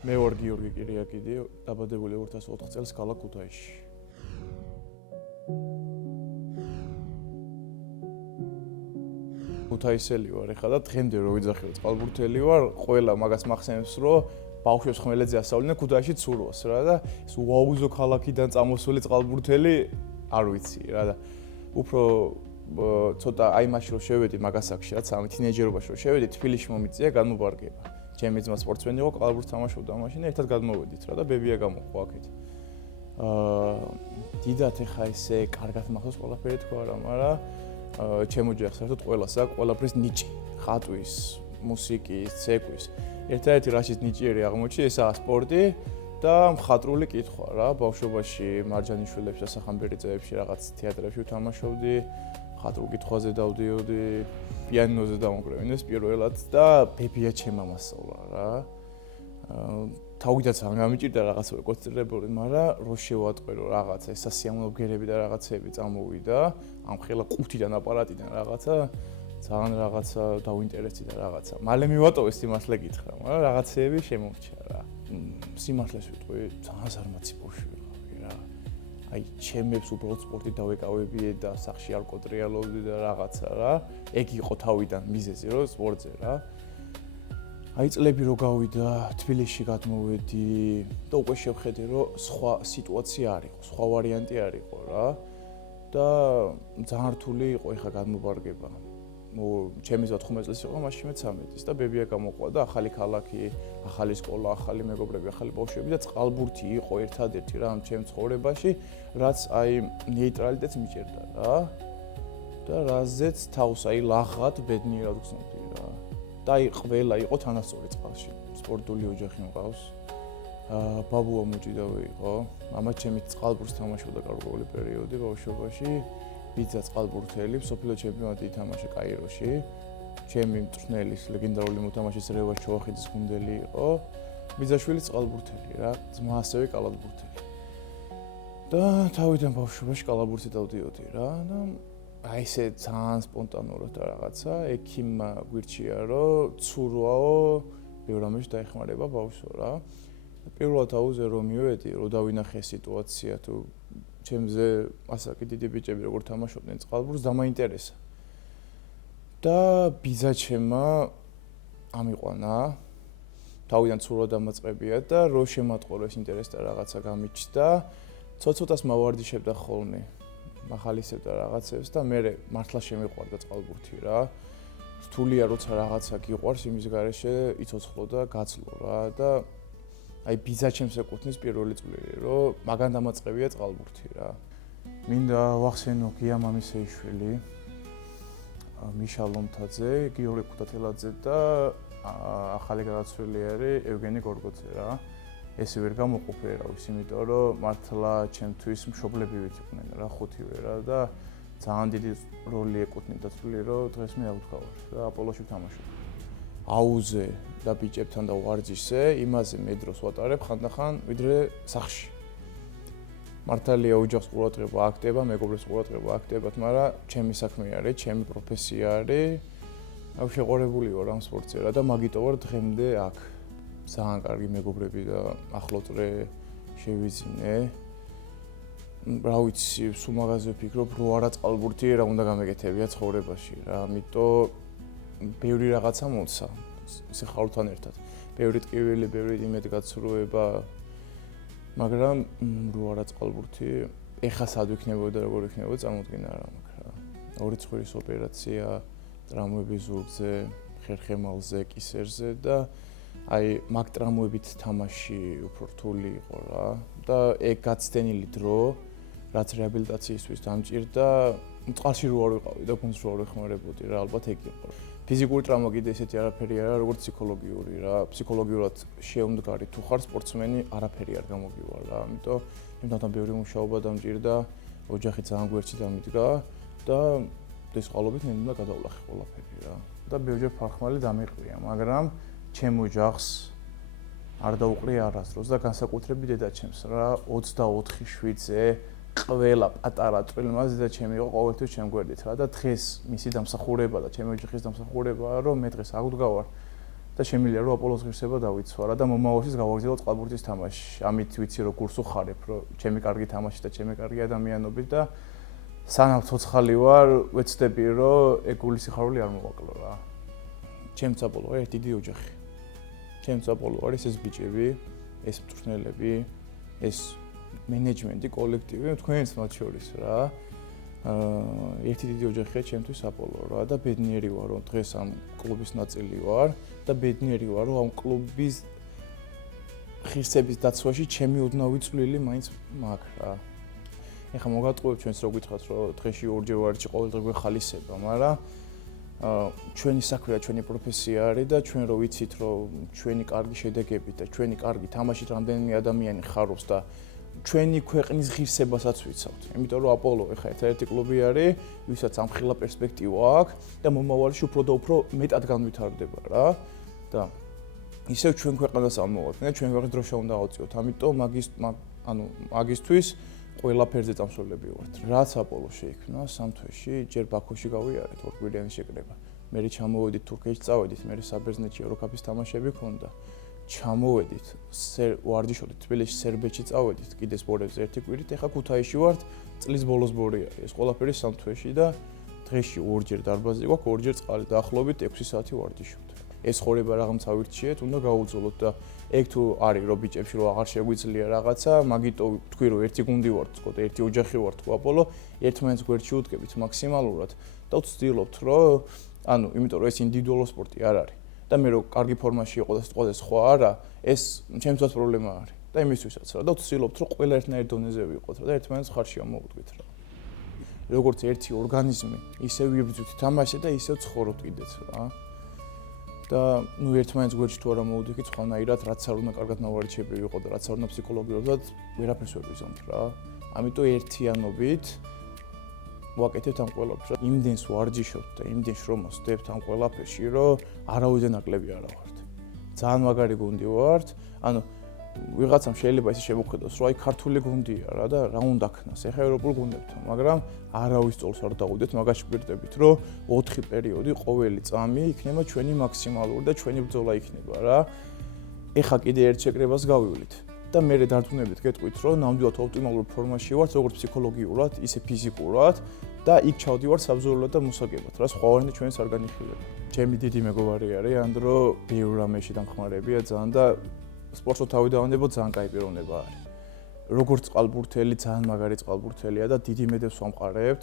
მე ვარ გიორგი კირიაკიდი, დაბადებული 2004 წელს ქალაქ ქუთაისში. ქუთაისელი ვარ ეხლა და დღემდე რო ვიძახილ წყალბურთელი ვარ, ყველა მაგას მახსენებს, რომ ბავშვებს ხმელეთზე ასწავლდნენ ქუთაისში ცურვას რა და ეს უაუზო ქალაქიდან წამოსული წყალბურთელი არ ვიცი რა და უფრო ცოტა აი მაშინ რომ შევედი მაგასაკში რაც ამ თინეიჯერობაში რომ შევედი თბილისში მომიწია განმოვარგება. ჩემი ძმა სპორტსმენი იყო, კლუბურს თამაშობდა მაშინ და ერთად გადმოვედით რა და ბებია გამოყვა აქეთ. დიდათ ეხა ესე კარგად მახსოვს ყველაფერი თქვა რა, მაგრამ ჩემო ჯერ საერთოდ ყველას აქვს ყველაფრის ნიჭი, ხატვის, მუსიკის, ცეკვის. ერთადერთი რაშიც ნიჭიერი აღმოჩნდა ესაა სპორტი და მხატვრული კითხვა რა. ბავშვობაში მარჯანიშვილებში და სახამბერიძეებში რაღაც თეატრებში ვთამაშობდი, მხატვრულ კითხვაზე დავდიოდი, პიანინოზე დავმკრევინეს პირველად და ბებია ჩემმა მასწავლა რა. თავიდანაც არ გამიჭირდა რაღაცა კონცენტრირებული, მაგრამ რო შევატყვერო რაღაცა ეს სასიამოვნო ბგერები და რაღაცეები წამოვიდა, ამ ხელა ყუთიდან აპარატიდან რაღაცა ძალიან რაღაცა დავინტერესდი და რაღაცა. მალე მივატოვე სიმართლე გითხრა, მაგრამ რაღაცეები შემორჩა რა. სიმართლეს ვიტყვი, ძალიან ზარმაცი ბავშვი ვიყავი რა. აი, ჩემებს უბრალოდ სპორტით დავეკავებიე და სახში არ კონტრიალობდი და რაღაცა რა. ეგ იყო თავიდან მიზეზი რომ სპორტზე რა. აი წლები რო გავიდა, თბილისში გადმოვედი და უკვე შევხედე რომ სხვა სიტუაცია არ იყო, სხვა ვარიანტი არ იყო რა. და ძალიან რთული იყო ეხა გადმოვარგება. ჩემი 15 წლის იყო, მაშინ მე 13 და ბებია გამოყვა და ახალი ქალაქი, ახალი სკოლა, ახალი მეგობრები, ახალი ბავშვები და წყალბურთი იყო ერთადერთი რა ამ ჩემ ცხოვრებაში, რაც აი ნეიტრალიტეტს მიჭერდა რა. და რაზეც თავს აი ლაღად ბედნიერად ვგრძნობდი რა. და აი ყველა იყო თანასწორი წყალში. სპორტული ოჯახი მყავს. ბაბუა მოჭიდავე იყო. მამა ჩემი წყალბურთს თამაშობდა გარკვეული პერიოდი ბავშვობაში. ბიძა წყალბურთელი, სოფლიო ჩემპიონატი ითამაშა კაიროში. ჩემი მწვრთნელის ლეგენდარული მოთამაშის რევას ჩოახიძის გუნდელი იყო. ბიძაშვილი წყალბურთელი რა, ძმა ასევე კალათბურთელი. და თავიდან ბავშვობაში კალათბურთი დავდიოდი რა და აი ესე ძალიან სპონტანურად და რაღაცა ექიმმა გვირჩია რომ ცურვაო ბევრ რამეში დაეხმარება ბავშვო რა. პირველად აუზე რომ მივედი, რომ დავინახე სიტუაცია თუ ჩემზე ასაკი დიდი ბიჭები როგორ თამაშობდნენ წყალბურთს დამაინტერესა. და ბიძა ჩემმა ამიყვანა. თავიდან ცურვა დამაწყებია და რო შემატყორო ეს ინტერესი და რაღაცა გამიჩნდა, ცოტ-ცოტას მავარჯიშებდა ხოლმე. მახალისებდა რაღაცებს და მე მართლა შემიყვარდა წყალბურთი რა. რთულია როცა რაღაცა გიყვარს იმის გარეშე იცოცხლო და გაცლო რა და აი ბიძა ჩემს ეკუთვნის პირველი წვლილი რომ მაგან დამაწყებია წყალბურთი რა. მინდა ვახსენო გია მამისეიშვილი, მიშა ლომთაძე, გიორგი ქუთათელაძე და ახალი გადაცვლილი არის ევგენი გორგოძე რა. ეს ვერ გამოყოფე რა ვიცი, იმიტომ რომ მართლა ჩემთვის მშობლებივით იყვნენ რა ხუთივე რა და ძალიან დიდი როლი ეკუთვნოდა თვლი რომ დღეს მე ავდგავარ და აპოლოში ვთამაშობ. აუზე და ბიჭებთან და ვარჯიშზე იმაზე მე დროს ვატარებ ხანდახან ვიდრე სახში. მართალია ოჯახს ყურადღება აქტება, მეგობრებს ყურადღება აქტებათ, მაგრამ ჩემი საქმე არის, ჩემი პროფესია არის. აქ შეყოლებული ვარ ამ სპორტზე რა და მაგიტო ვარ დღემდე აქ. ძალიან კარგი მეგობრები და ახლოწრე შევიძინე. რა ვიცი, სულ მაღაზე ვფიქრობ, რომ არა წყალბურთი რა უნდა გამეკეთებია ცხოვრებაში რა. ამიტომ ბევრი რაღაცა მომცა სიხარულთან ერთად. ბევრი ტკივილი, ბევრი იმედგაცრუება. მაგრამ რო არა წყალბურთი, ეხა სად ვიქნებოდა და როგორ ვიქნებოდა წარმოუდგენა არ მაქვს რა. ორი ცხვირის ოპერაცია, ტრამვები ზურგზე, ხერხემალზე, კისერზე და აი მაგ ტრამვებით თამაში უფრო რთული იყო რა და ეგ გაცდენილი დრო რაც რეაბილიტაციისთვის დამჭირდა წყალში რო არ ვიყავი და გუნდს რო არ ვეხმარებოდი რა ალბათ ეგ იყო. ფიზიკური ტრავმა კიდე ესეთი არაფერი არა როგორც ფსიქოლოგიური რა. ფსიქოლოგიურად შეუმდგარი თუ ხარ სპორტსმენი არაფერი არ გამოგივალ რა. ამიტომ იმდანთან ბევრი მუშაობა დამჭირდა, ოჯახი ძალიან გვერდში დამიდგა და ეს ყალობით მე უნდა გადავლახე ყველაფერი რა. და ბევრჯერ ფარხმალი დამიყრია, მაგრამ ჩემ ოჯახს არ დაუყრია არასდროს და განსაკუთრებით დედაჩემს რა 24/7-ზე ყველა პატარა წვრილმაზი და ჩემი იყო ყოველთვის ჩემ გვერდით რა და დღეს მისი დამსახურება და ჩემი ოჯახის დამსახურებაა რომ მე დღეს აგვდგავარ და შემიძლია რომ აპოლოს ღირსება დავიცვარა და მომავალშიც გავაგრძელო წყალბურთის თამაში. ამით ვიცი რომ კურსს უხარებ, რომ ჩემი კარგი თამაში და ჩემი კარგი ადამიანობით და სანამ ცოცხალი ვარ, ვეცდები რომ ეგ გულის სიხარული არ მოვაკლო რა. ჩემს აპოლო არის დიდი ოჯახი. ჩემს აპოლო არის ეს ბიჭები, ეს მწვრთნელები, ეს მენეჯმენტი, კოლექტივი, თქვენც მათ შორის რა. ერთი დიდი ოჯახია ჩემთვის აპოლო რა და ბედნიერი ვარ რომ დღეს ამ კლუბის ნაწილი ვარ და ბედნიერი ვარ რომ ამ კლუბის ღირსების დაცვაში ჩემი ოდნავი წვლილი მაინც მაქვს რა. ეხლა მოგატყუებ ჩვენს რო გითხრათ რომ დღეში ორჯერ ვარჯი ყოველდღე გვეხალისება, მაგრამ ჩვენი საქმე და ჩვენი პროფესია არის და ჩვენ რო ვიცით რომ ჩვენი კარგი შედეგებით და ჩვენი კარგი თამაშით რამდენიმე ადამიანი ხარობს და ჩვენი ქვეყნის ღირსებასაც ვიცავთ. იმიტომ რომ აპოლო ეხლა ერთ-ერთი კლუბი არის, ვისაც ამხილა პერსპექტივა აქვს და მომავალში უფრო და უფრო მეტად განვითარდება რა. და ისევ ჩვენ ქვეყანას ამოვაწყდით და ჩვენ ქვეყნის დროშა უნდა ავწიოთ. ამიტომ მაგისთვის ყველაფერზე წამსვლელები ვართ. რაც აპოლო შეიქმნა სამ თვეში, ჯერ ბაქოში გავიარეთ ორკვირიანი შეკრება. მე ჩამოვედით თურქეთში, წავედით, მე საბერძნეთში ევროკაპის თამაშები ქონდა. ჩამოვედით ვარჯიშობდით თბილისში, სერბეთში წავედით, კიდე სპორტებზე ერთი კვირით, ეხლა ქუთაისში ვართ, წლის ბოლოს ბორი არის. ეს ყველაფერი სამ თვეში და დღეში ორჯერ დარბაზი გვაქვს, ორჯერ წყალი დაახლოებით 6 საათი ვარჯიშობთ. ეს ხორება რაღაცა ვირჩიეთ, უნდა გაუძლოთ და ეგ თუ არის რომ ბიჭებში რომ აღარ შეგვიძლია რაღაცა, მაგიტო თქვი რომ ერთი გუნდი ვართ, თქო და ერთი ოჯახი ვართ, თქო აპოლო, ერთმანეთს გვერდში უდგებით მაქსიმალურად და ვცდილობთ რომ იმიტომ რომ ეს ინდივიდუალური სპორტი არ არის. და მე რომ კარგი ფორმაში იყო და სიტყვაზე სხვა არა, ეს ჩემთვის პრობლემა არის. და იმისთვისაც რა და ვცდილობთ რომ ყველა ერთნაირ დონეზე ვიყოთ რა და ერთმანეთს ხარში ამოვუდგეთ რა. როგორც ერთი ორგანიზმი, ისე ვიბრძვით თამაში და ისე ცხოვრობთ კიდეც რა. და ერთმანეთს გვერდში თუ არა მოვუდგეთ, სხვანაირად რაც არ უნდა კარგად ნავარჩები ვიყო და რაც არ უნდა ფსიქოლოგიურად ვერაფერს ვერ ვიზამთ რა. ამიტომ ერთიანობით ვაკეთებთ ამ ყველაფერს. იმდენს ვარჯიშობთ და იმდენს რომ ვსდებთ ამ ყველაფერში, რომ არავიდან ნაკლები არ ვართ. ძალიან მაგარი გუნდი ვართ. ვიღაცამ შეიძლება ისე შემოხედოს, რომ ქართული გუნდია რა და რა უნდა ქნას. ეხა ევროპულ გუნდებთან, მაგრამ არავის წოლს არ დაუვიდეთ, მაგაში გვირდებით, რომ 4 პერიოდი ყოველი წამი იქნება ჩვენი მაქსიმალური და ჩვენი ბრძოლა იქნება რა. ეხა კიდე ერთ შეკრებას გავივლით. და მე დარწმუნებით გეტყვით, რომ ნამდვილად ოპტიმალურ ფორმაში ვართ, როგორც ფსიქოლოგიურად, ისე ფიზიკურად და იქ ჩავდივარ საბრძოლველად და მოსაგებად, რა სხვავარნი ჩვენს არ განიხილება. ჩემი დიდი მეგობარი არის ანდრო, ბევრ რამეში დამხმარებია ძალიან და სპორტსო თავი დავანებო ძალიან კაი პიროვნება არის. როგორც წყალბურთელი, ძალიან მაგარი წყალბურთელია და დიდი მედებს ვამყარებთ.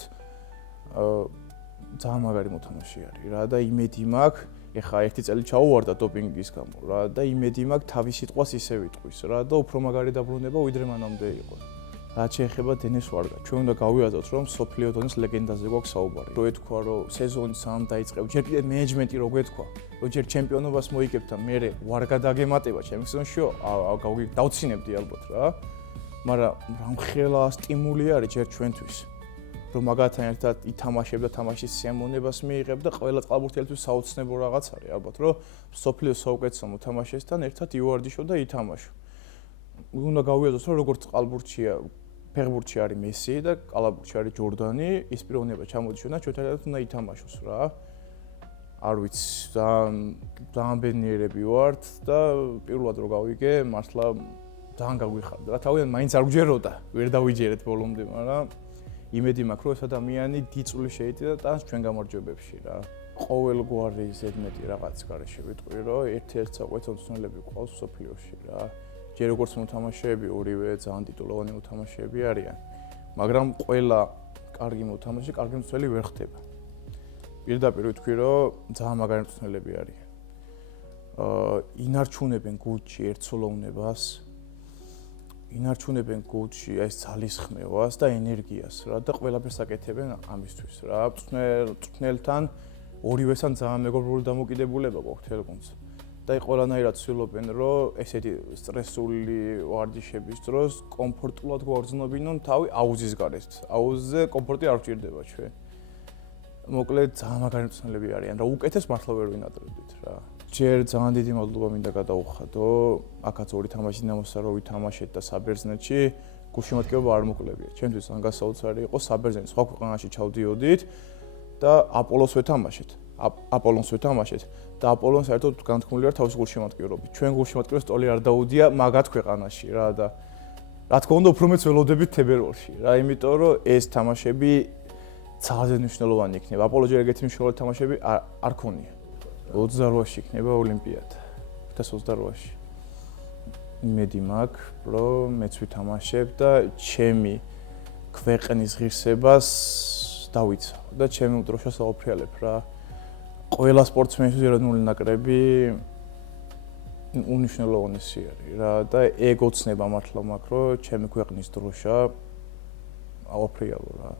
ძალიან მაგარი მოთამაშე არის რა და იმედი მაქვს ეხა ერთი წელი ჩაუვარდა დოპინგის გამო რა და იმედი მაქვს თავის სიტყვას ისე ვიტყვის რა და უფრო მაგარი დაბრუნება ვიდრე მანამდე იყო. რაც შეეხება დენეს ვარგა, ჩვენ უნდა გავიაზროთ რომ სოფლიო დონის ლეგენდაზე გვაქვს საუბარი. რო ეთქვა რომ სეზონი სამ დაიწყება, ჯერ კიდე მენეჯმენტი რო გვეთქვა, რომ ჯერ ჩემპიონობას მოიგებთ და მე ვარგა დაგემატება ჩემს სეზონშიო, დავცინებდი ალბათ რა. მაგრამ რამხელა სტიმული არის ჯერ ჩვენთვის. რომ მაგათთან ერთად ითამაშებ და თამაშის სიამოვნებას მიიღებ და ყველა წყალბურთელთვის საოცნებო რაღაც არის ალბათ რომ სოფლიოს საუკეთესო მოთამაშესთან ერთად ივარჯიშო და ითამაშო. უნდა გავიაზროთ რომ როგორც წყალბურთშია, ფეხბურთში არის მესი და კალათბურთში არის ჯორდანი, ის პიროვნება ჩამოდიშო და ჩვენთან ერთად უნდა ითამაშოს რა. არ ვიცი, ძალიან ბედნიერები ვართ და პირველად რო გავიგე, მართლა ძალიან გაგვიხარდა რა. თავიდან მაინც არ გვჯეროდა, ვერ დავიჯერეთ ბოლომდე, მაგრამ იმედი მაქვს რომ ეს ადამიანი დიწული შეიძლება და ჩვენ გამარჯვებებში რა. ყოველგვარი ზედმეტი რაღაც გარეშე ვიტყვი რომ ერთ-ერთ საუკეთესო მწვრთნელები ყავს სოფლიოში რა. ჯერ როგორც მოთამაშეები ორივე ძალიან ტიტულოვანი მოთამაშეები არიან, მაგრამ ყველა კარგი მოთამაშე, კარგი მწვრთნელი ვერ ხდება. პირდაპირ ვიტყვი რომ ძალიან მაგარი მწვრთნელები არიან. ინარჩუნებენ გუნდში ერთსოლოვნებას, ინარჩუნებენ გუნდში ეს ძალისხმევას და ენერგიას რა და ყველაფერს აკეთებენ ამისთვის რა. მწვრთნელთან ორივესთან ძალიან მეგობრული დამოკიდებულება გვაქვს თელ გუნდს. და ყველანაირად ვცდილობენ რომ ესეთი სტრესული ვარჯიშების დროს კომფორტულად გვაგრძნობინონ თავი აუზის გარეთ. აუზზე კომფორტი არ გვჭირდება ჩვენ. მოკლედ ძალიან მაგარი მწვრთნელები არიან რა. უკეთეს მართლა ვერ ვინატრებდით რა. ჯერ ძალიან დიდი მადლობა მინდა გადაუხადო. აქაც ორი თამაში დინამოსა რო ვითამაშეთ და საბერძნეთში გულშემატკივრობა არ მოკლებია. ჩემთვის ძალიან გასაოცარი იყო საბერძნეთის სხვა ქვეყანაში ჩავდიოდით და აპოლოს ვეთამაშეთ. აპოლონს ვეთამაშეთ და აპოლონ საერთოდ განთქმული არ თავის გულშემატკივრობით. ჩვენ გულშემატკივრებს ტოლი არ დაუდია მაგათ ქვეყანაში რა და რა თქმა უნდა უფრო მეც ველოდებით თებერვალში რა, იმიტომ რომ ეს თამაშები ძალიან მნიშვნელოვანი იქნება. აპოლო ჯერ ეგეთი მნიშვნელოვანი თამაშები არ ქონია. 28-ში იქნება ოლიმპიადა. 2028-ში. იმედი მაქვს, რომ მეც ვითამაშებ და ჩემი ქვეყნის ღირსებას დავიცავ და ჩემი დროშას აუფრიალებ რა. ყველა სპორტსმენისთვის ეროვნული ნაკრები უნიშნელოვანესი არის რა და ეგოცნება მართლა მაქვს, რომ ჩემი ქვეყნის დროშა აუფრიალო რა.